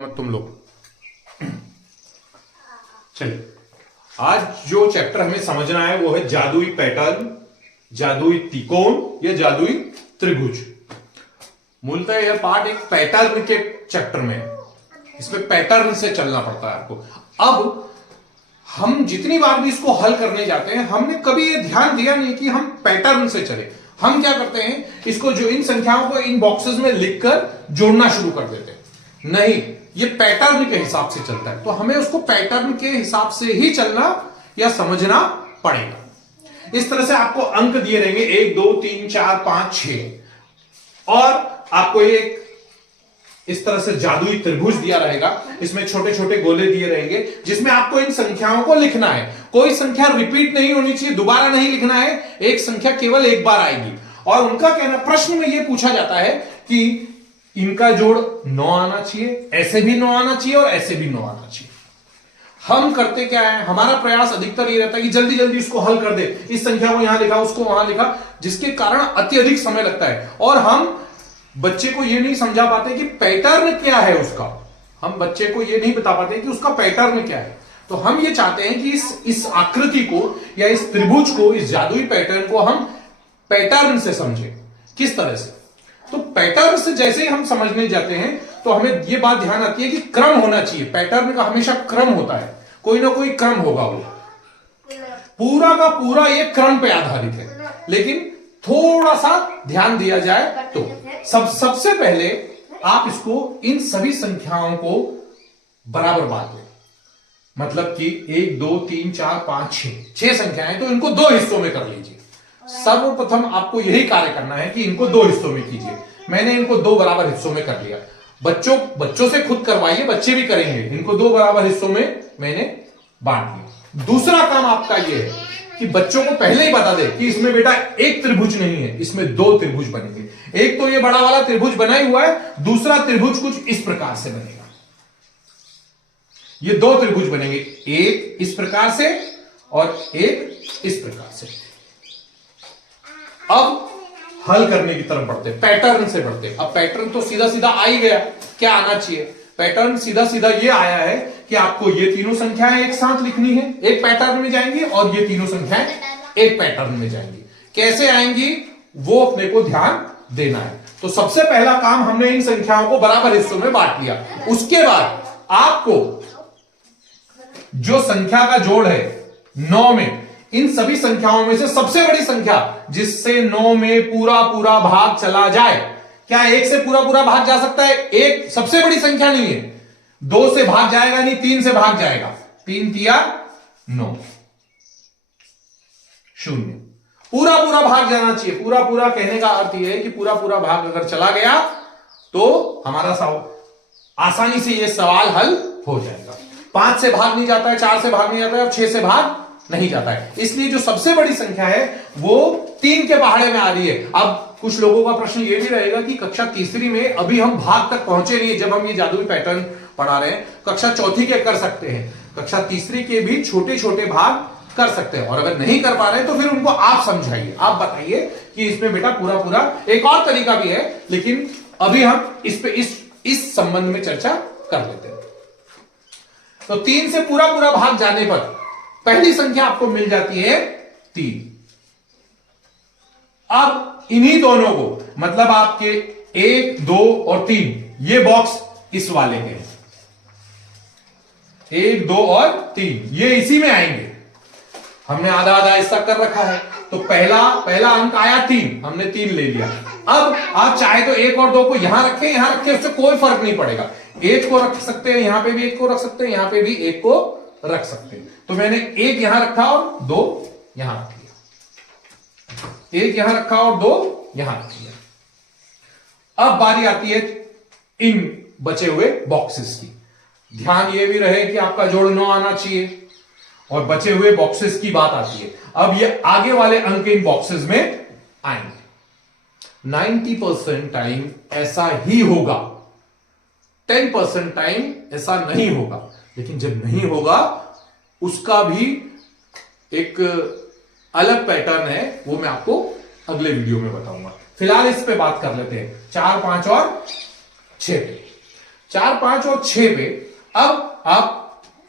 तुम लोग चलिए, आज जो चैप्टर हमें समझना है वो है जादुई पैटर्न, जादुई त्रिकोण या जादुई त्रिभुज। मूलतः यह पार्ट एक पैटर्न के चैप्टर में है। इसमें पैटर्न से चलना पड़ता है आपको। अब हम जितनी बार भी इसको हल करने जाते हैं, हमने कभी ये ध्यान दिया नहीं कि हम पैटर्न से चले। हम क्या करते हैं, इसको जो इन संख्याओं को इन बॉक्सेस में लिखकर जोड़ना शुरू कर देते हैं। नहीं, ये पैटर्न के हिसाब से चलता है, तो हमें उसको पैटर्न के हिसाब से ही चलना या समझना पड़ेगा। इस तरह से आपको अंक दिए रहेंगे 1 2 3 4 5 6 और आपको एक इस तरह से जादुई त्रिभुज दिया रहेगा। इसमें छोटे छोटे गोले दिए रहेंगे जिसमें आपको इन संख्याओं को लिखना है। कोई संख्या रिपीट नहीं होनी चाहिए, दोबारा नहीं लिखना है। एक संख्या केवल एक बार आएगी। और उनका कहना, प्रश्न में यह पूछा जाता है कि इनका जोड़ 9 आना चाहिए, ऐसे भी 9 आना चाहिए और ऐसे भी 9 आना चाहिए। हम करते क्या है, हमारा प्रयास अधिकतर ये रहता है कि जल्दी जल्दी इसको हल कर दे। इस संख्या को यहां लिखा, उसको वहां लिखा, जिसके कारण अत्यधिक समय लगता है। और हम बच्चे को यह नहीं समझा पाते कि पैटर्न क्या है उसका। हम बच्चे को यह नहीं बता पाते कि उसका पैटर्न क्या है। तो हम ये चाहते हैं कि इस आकृति को या इस त्रिभुज को, इस जादुई पैटर्न को हम पैटर्न से समझें। किस तरह से? तो पैटर्न से जैसे ही हम समझने जाते हैं तो हमें यह बात ध्यान आती है कि क्रम होना चाहिए। पैटर्न का हमेशा क्रम होता है, कोई ना कोई क्रम होगा। वो पूरा का पूरा ये क्रम पे आधारित है, लेकिन थोड़ा सा ध्यान दिया जाए तो सबसे पहले आप इसको इन सभी संख्याओं को बराबर बांट लें। मतलब कि 1 2 3 4 5 6 संख्याएं, तो इनको 2 हिस्सों में कर लीजिए। सर्वप्रथम आपको यही कार्य करना है कि इनको 2 हिस्सों में कीजिए। मैंने इनको 2 बराबर हिस्सों में कर लिया। बच्चों से खुद करवाइए, बच्चे भी करेंगे। इनको 2 बराबर हिस्सों में मैंने बांट लिया। दूसरा काम आपका यह है कि बच्चों को पहले ही बता दे कि इसमें बेटा एक त्रिभुज नहीं है, इसमें 2 त्रिभुज बनेंगे। एक तो ये बड़ा वाला त्रिभुज बना ही हुआ है, दूसरा त्रिभुज कुछ इस प्रकार से बनेगा। ये 2 त्रिभुज बनेंगे, एक इस प्रकार से और एक इस प्रकार से। अब हल करने की तरफ बढ़ते, पैटर्न से बढ़ते। अब पैटर्न तो सीधा सीधा आ ही गया, क्या आना चाहिए? पैटर्न सीधा सीधा ये आया है कि आपको ये तीनों संख्याएं एक साथ लिखनी है, एक पैटर्न में जाएंगी, और ये तीनों संख्याएं एक पैटर्न में जाएंगी। कैसे आएंगी वो अपने को ध्यान देना है। तो सबसे पहला काम, हमने इन संख्याओं को बराबर हिस्सों में बांट लिया। उसके बाद आपको जो संख्या का जोड़ है 9 में, इन सभी संख्याओं में से सबसे बड़ी संख्या जिससे 9 में पूरा पूरा भाग चला जाए। क्या 1 से पूरा पूरा भाग जा सकता है? 1 सबसे बड़ी संख्या नहीं है। 2 से भाग जाएगा नहीं, 3 से भाग जाएगा। 3 तिया 9, 0। पूरा पूरा भाग जाना चाहिए। पूरा पूरा कहने का अर्थ यह है कि पूरा पूरा भाग अगर चला गया तो हमारा आसानी से यह सवाल हल हो जाएगा। 5 से भाग नहीं जाता है, 4 से भाग नहीं जाता है और 6 से भाग नहीं जाता है। इसलिए जो सबसे बड़ी संख्या है वो 3 के पहाड़े में आ रही है। अब कुछ लोगों का प्रश्न ये भी रहेगा कि कक्षा तीसरी में अभी हम भाग तक पहुंचे नहीं है। जब हम ये जादुई पैटर्न पढ़ा रहे हैं, कक्षा चौथी के कर सकते हैं, कक्षा तीसरी के भी छोटे छोटे भाग कर सकते हैं। और अगर नहीं कर पा रहे हैं तो फिर उनको आप समझाइए, आप बताइए कि इसमें बेटा पूरा पूरा एक और तरीका भी है, लेकिन अभी हम इस पे इस संबंध में चर्चा कर लेते हैं। तो 3 से पूरा पूरा भाग जाने पर पहली संख्या आपको मिल जाती है 3। अब इन्हीं दोनों को, मतलब आपके 1 2 और 3, ये बॉक्स इस वाले के 1 2 और 3 ये इसी में आएंगे। हमने आधा आधा हिस्सा कर रखा है, तो पहला अंक आया 3, हमने 3 ले लिया। अब आप चाहे तो 1 और 2 को यहां रखें, उससे कोई फर्क नहीं पड़ेगा। 1 को रख सकते हैं, यहां पे भी 1 को रख सकते हैं, यहां पे भी 1 को रख सकते हैं। तो मैंने 1 यहां रखा और 2 यहां रख लिया। 1 यहां रखा और 2 यहां रख लिया। अब बारी आती है इन बचे हुए बॉक्सेस की। ध्यान ये भी रहे कि आपका जोड़ 9 आना चाहिए, और बचे हुए बॉक्सेस की बात आती है। अब ये आगे वाले अंक इन बॉक्सेस में आएंगे। 90% टाइम ऐसा ही होगा, 10% टाइम ऐसा नहीं होगा। लेकिन जब नहीं होगा उसका भी एक अलग पैटर्न है, वो मैं आपको अगले वीडियो में बताऊंगा। फिलहाल इस पे बात कर लेते हैं 4 5 और 6 पे। 4, 5 और 6 पे अब आप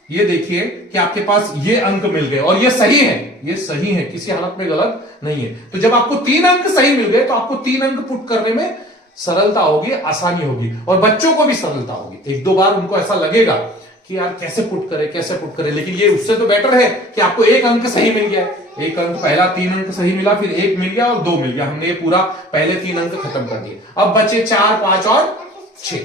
ये देखिए कि आपके पास ये अंक मिल गए और ये सही है, ये सही है, किसी हालत में गलत नहीं है। तो जब आपको 3 अंक सही मिल गए तो आपको 3 अंक पुट करने में सरलता होगी, आसानी होगी और बच्चों को भी सरलता होगी। 1-2 बार उनको ऐसा लगेगा कि यार कैसे पुट करे, लेकिन ये उससे तो बेटर है कि आपको 1 अंक सही मिल गया। 1 अंक, पहला 3 अंक सही मिला, फिर 1 मिल गया और 2 मिल गया। हमने ये पूरा पहले 3 अंक खत्म कर दिए। अब बचे 4, 5 और 6।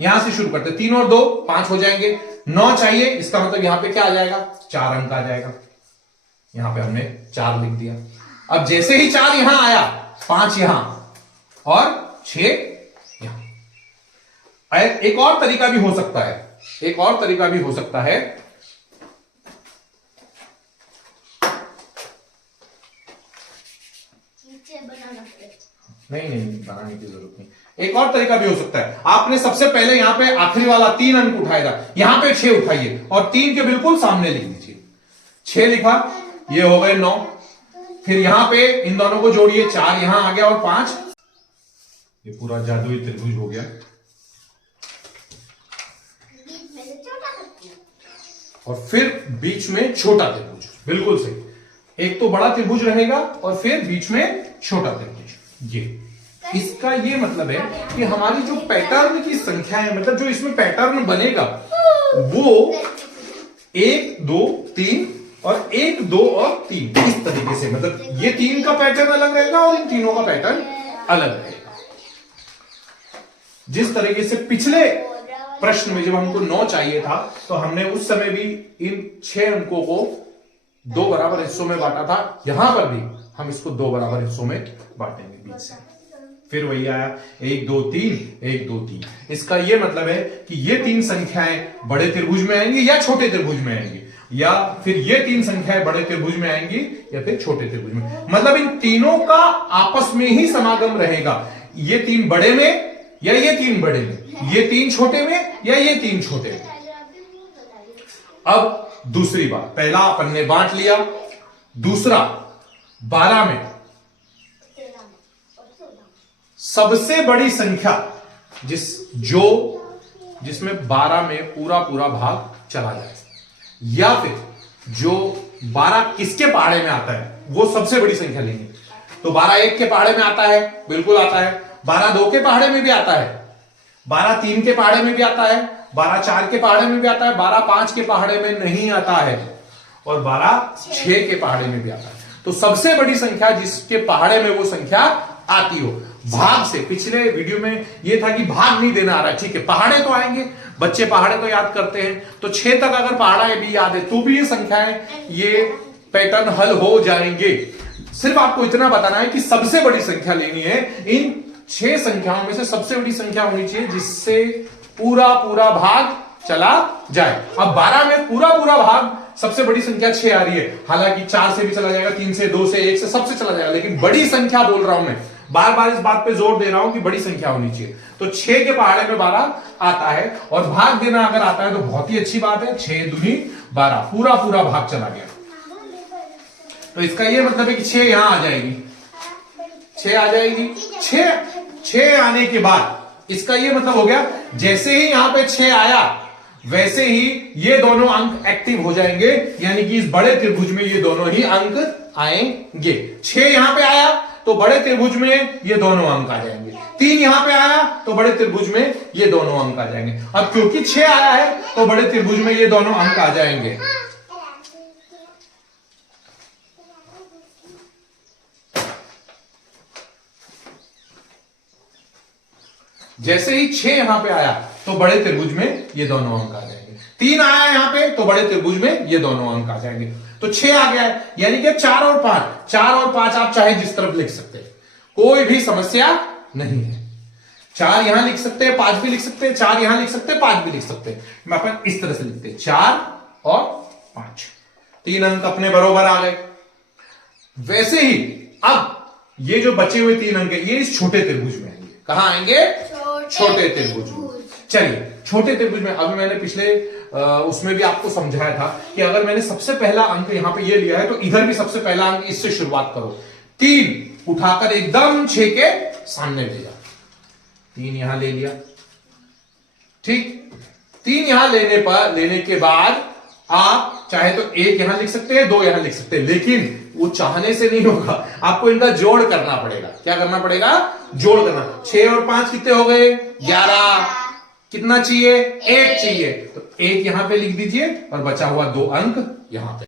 यहां से शुरू करते, 3 और 2 5 हो जाएंगे। 9 चाहिए, इसका मतलब यहां पे क्या आ जाएगा, 4 अंक आ जाएगा। यहां पे हमने 4 लिख दिया। अब जैसे ही 4 यहां आया, 5 यहां और 6 यहां। एक और तरीका भी हो सकता है, एक और तरीका भी हो सकता है। नहीं बनाने की जरूरत नहीं। एक और तरीका भी हो सकता है, आपने सबसे पहले यहां पे आखिरी वाला 3 अंक उठाया था, यहां पे 6 उठाइए और 3 के बिल्कुल सामने लिख दीजिए। 6 लिखा, ये हो गए 9। फिर यहां पे इन दोनों को जोड़िए, 4 यहां आ गया और 5, ये पूरा जादुई त्रिभुज हो गया। और फिर बीच में छोटा त्रिभुज, बिल्कुल सही। एक तो बड़ा त्रिभुज रहेगा और फिर बीच में छोटा त्रिभुज। ये इसका ये मतलब है कि हमारी जो पैटर्न की संख्या है, मतलब जो इसमें पैटर्न बनेगा वो 1, 2, 3 और 1, 2 और 3 इस तरीके से, मतलब ये 3 का पैटर्न अलग रहेगा और इन तीनों का पैटर्न अलग रहेगा। जिस तरीके से पिछले प्रश्न में जब हमको 9 चाहिए था तो हमने उस समय भी इन 6 अंकों को 2 बराबर हिस्सों में बांटा था, यहां पर भी हम इसको 2 बराबर हिस्सों में बांटेंगे बीच से। फिर वही आया 1, 2, 3, 1, 2, 3। इसका यह मतलब है कि ये 3 संख्याएं बड़े त्रिभुज में आएंगी या छोटे त्रिभुज में आएंगी, या फिर ये 3 संख्याएं बड़े त्रिभुज में आएंगी या फिर छोटे त्रिभुज में। मतलब इन तीनों का आपस में ही समागम रहेगा। ये 3 बड़े में या ये 3 बड़े में, ये 3 छोटे में या ये 3 छोटे में। अब दूसरी बात, पहला अपन ने बांट लिया, दूसरा 12 में सबसे बड़ी संख्या जिसमें 12 में पूरा भाग चला जाए, या फिर जो 12 किसके पहाड़े में आता है वो सबसे बड़ी संख्या लेंगे। तो 12 1 के पहाड़े में आता है, बिल्कुल आता है। 12 2 के पहाड़े में भी आता है, 12 3 के पहाड़े में भी आता है, 12 4 के पहाड़े में भी आता है, 12 5 के पहाड़े में नहीं आता है और 12 6 के पहाड़े में भी आता है। तो सबसे बड़ी संख्या जिसके पहाड़े में वो संख्या आती हो। भाग से पिछले वीडियो में ये था कि भाग नहीं देना आ रहा है, ठीक है, पहाड़े तो आएंगे, बच्चे पहाड़े तो याद करते हैं, तो 6 तक अगर पहाड़ा भी याद है तो भी ये संख्याएं, ये पैटर्न हल हो जाएंगे। सिर्फ आपको इतना बताना है कि सबसे बड़ी संख्या लेनी है। इन 6 संख्याओं में से सबसे बड़ी संख्या होनी चाहिए जिससे पूरा भाग चला जाए। अब 12 में पूरा भाग, सबसे बड़ी संख्या 6 आ रही है, हालांकि 4 से भी चला जाएगा, 3 से, 2 से, 1 से, सबसे चला जाएगा, लेकिन बड़ी संख्या बोल रहा हूं मैं, बार इस बात पे जोर दे रहा हूं कि बड़ी संख्या होनी चाहिए। तो 6 के पहाड़े में 12 आता है और भाग देना अगर आता है तो बहुत ही अच्छी बात है। 6 दूनी 12, पूरा भाग चला गया। तो इसका यह मतलब है कि 6 यहां आ जाएगी, 6 आ जाएगी। 6 आने के बाद इसका यह मतलब हो गया, जैसे ही यहां पे 6 आया वैसे ही ये दोनों अंक एक्टिव हो जाएंगे, यानी कि इस बड़े त्रिभुज में ये दोनों ही अंक आएंगे। 6 यहां पे आया तो बड़े त्रिभुज में ये दोनों अंक आ जाएंगे। 3 यहां पे आया तो बड़े त्रिभुज में ये दोनों अंक आ जाएंगे। अब क्योंकि 6 आया है तो बड़े त्रिभुज में ये दोनों अंक आ जाएंगे। जैसे ही 6 यहां पे आया तो बड़े त्रिभुज में ये दोनों अंक आ जाएंगे। 3 आया यहां पे तो बड़े त्रिभुज में ये दोनों अंक आ जाएंगे। तो 6 आ गया है, यानी कि 4 और 5 आप चाहे जिस तरफ लिख सकते हैं, कोई भी समस्या नहीं है। 4 यहां लिख सकते हैं, 5 भी लिख सकते हैं, 4 यहां लिख सकते हैं, 5 भी लिख सकते हैं। मैं अपन इस तरह से लिखते हैं 4 और 5, 3 अंक अपने बराबर आ गए। वैसे ही अब ये जो बचे हुए 3 अंक है ये इस छोटे त्रिभुज में आएंगे। कहां आएंगे? छोटे त्रिभुज में। चलिए, छोटे त्रिभुज में अभी मैंने पिछले उसमें भी आपको समझाया था कि अगर मैंने सबसे पहला अंक यहां पे ये लिया है तो इधर भी सबसे पहला अंक इससे शुरुआत करो। 3 उठाकर एकदम 6 के सामने ले जाओ। 3 यहां ले लिया, ठीक, 3 यहां लेने के बाद आप चाहे तो 1 यहां लिख सकते हैं, 2 यहां लिख सकते हैं, लेकिन वो चाहने से नहीं होगा, आपको इनका जोड़ करना पड़ेगा। क्या करना पड़ेगा? जोड़ करना। 6 और 5 कितने हो गए? 11। कितना चाहिए? 1 चाहिए, तो 1 यहां पे लिख दीजिए और बचा हुआ 2 अंक यहां पे।